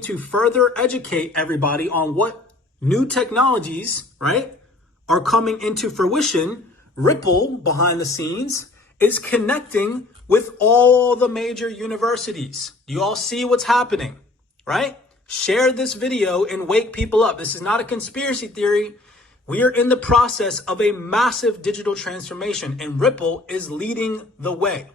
to further educate everybody on what new technologies, right, are coming into fruition. Ripple, behind the scenes, is connecting with all the major universities. You all see what's happening, right? Share this video and wake people up. This is not a conspiracy theory. We are in the process of a massive digital transformation, and Ripple is leading the way.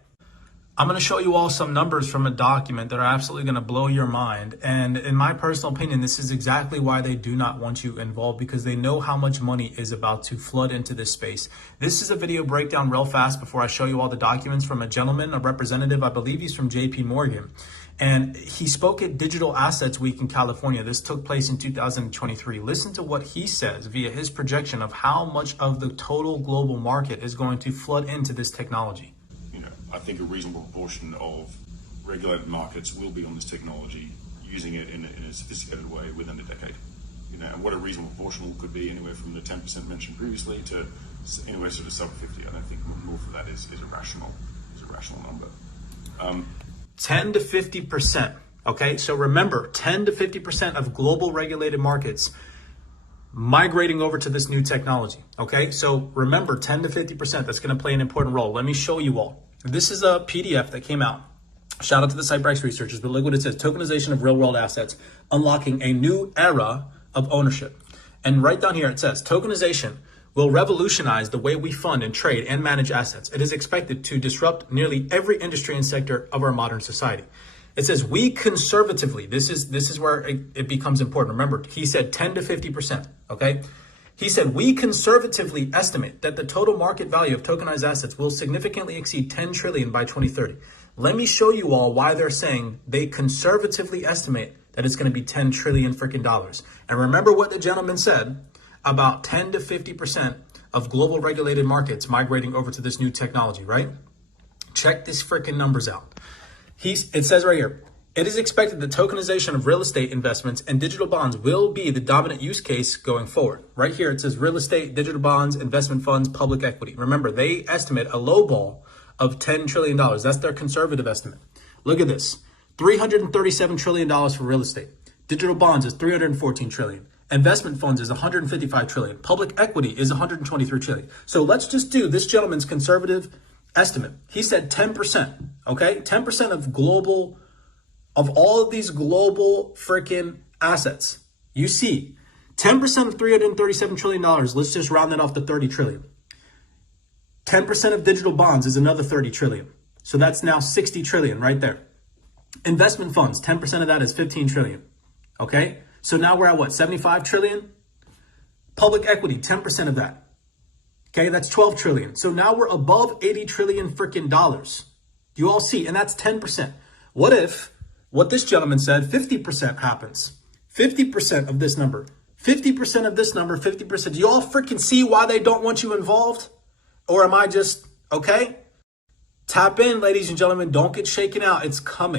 I'm going to show you all some numbers from a document that are absolutely going to blow your mind. And in my personal opinion, this is exactly why they do not want you involved, because they know how much money is about to flood into this space. This is a video breakdown real fast before I show you all the documents from a gentleman, a representative, I believe he's from JP Morgan. And he spoke at Digital Assets Week in California. This took place in 2023. Listen to what he says via his projection of how much of the total global market is going to flood into this technology. I think a reasonable proportion of regulated markets will be on this technology, using it in a sophisticated way within a decade. And what a reasonable proportion could be anywhere from the 10% mentioned previously to anywhere sort of sub 50. I don't think north of that is a rational number. 10 to 50%. Okay, so remember, 10 to 50% of global regulated markets migrating over to this new technology. Okay, so remember, 10 to 50%, that's going to play an important role. Let me show you all. This is a PDF that came out. Shout out to the Cyberx researchers, but look what it says: tokenization of real world assets, unlocking a new era of ownership. And right down here it says, tokenization will revolutionize the way we fund and trade and manage assets. It is expected to disrupt nearly every industry and sector of our modern society. It says, we conservatively, this is where it becomes important. Remember, he said 10 to 50%, okay? He said, we conservatively estimate that the total market value of tokenized assets will significantly exceed 10 trillion by 2030. Let me show you all why they're saying they conservatively estimate that it's going to be 10 trillion freaking dollars. And remember what the gentleman said about 10 to 50% of global regulated markets migrating over to this new technology, right? Check these freaking numbers out. It says right here, it is expected that tokenization of real estate investments and digital bonds will be the dominant use case going forward. Right here, it says real estate, digital bonds, investment funds, public equity. Remember, they estimate a low ball of $10 trillion. That's their conservative estimate. Look at this, $337 trillion for real estate. Digital bonds is $314 trillion. Investment funds is $155 trillion. Public equity is $123 trillion. So let's just do this gentleman's conservative estimate. He said 10%, okay? 10% of all of these global freaking assets. You see, 10% of $337 trillion, let's just round that off to 30 trillion. 10% of digital bonds is another 30 trillion. So that's now 60 trillion right there. Investment funds, 10% of that is 15 trillion. Okay? So now we're at what, 75 trillion? Public equity, 10% of that. Okay, that's 12 trillion. So now we're above 80 trillion freaking dollars. Do you all see? And that's 10%. What if what this gentleman said, 50% happens? 50% of this number, 50% of this number, 50%. Do you all freaking see why they don't want you involved? Or am I just, okay? Tap in, ladies and gentlemen. Don't get shaken out. It's coming.